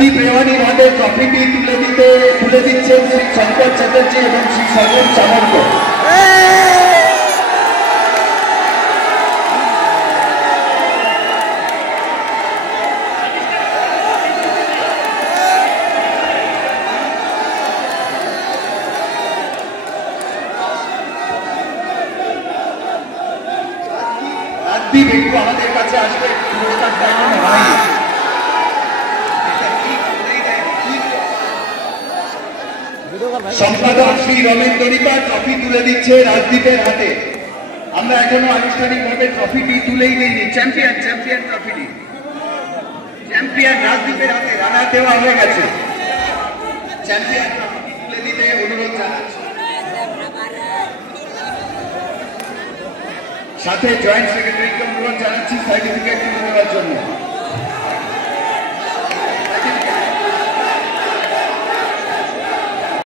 রাজদীপ রেওয়ানির হাতে ট্রফিটি তুলে দিচ্ছেন শ্রী শঙ্কর চ্যাটার্জি এবং শ্রী সজল সামন্ত। রাজদীপ একটু আমাদের কাছে আসবে, পুরস্কারটা এখনো হয়নি। সম্পাদক শ্রী রমেন দরিপা ট্রফি তুলে দিচ্ছে রাজদীপের হাতে। আমরা এখনো আনুষ্ঠানিকভাবে ট্রফিটি তুলেই নিইনি। চ্যাম্পিয়ন ট্রফিটি চ্যাম্পিয়ন রাজদীপের হাতে রানার দেওয়া হয়ে গেছে। চ্যাম্পিয়ন ট্রফিটি তুলে দিতে অনুরোধ জানাচ্ছি। সাথে জয়েন্ট সেক্রেটারিকে অনুরোধ জানাচ্ছি সার্টিফিকেট তুলে দেওয়ার জন্য।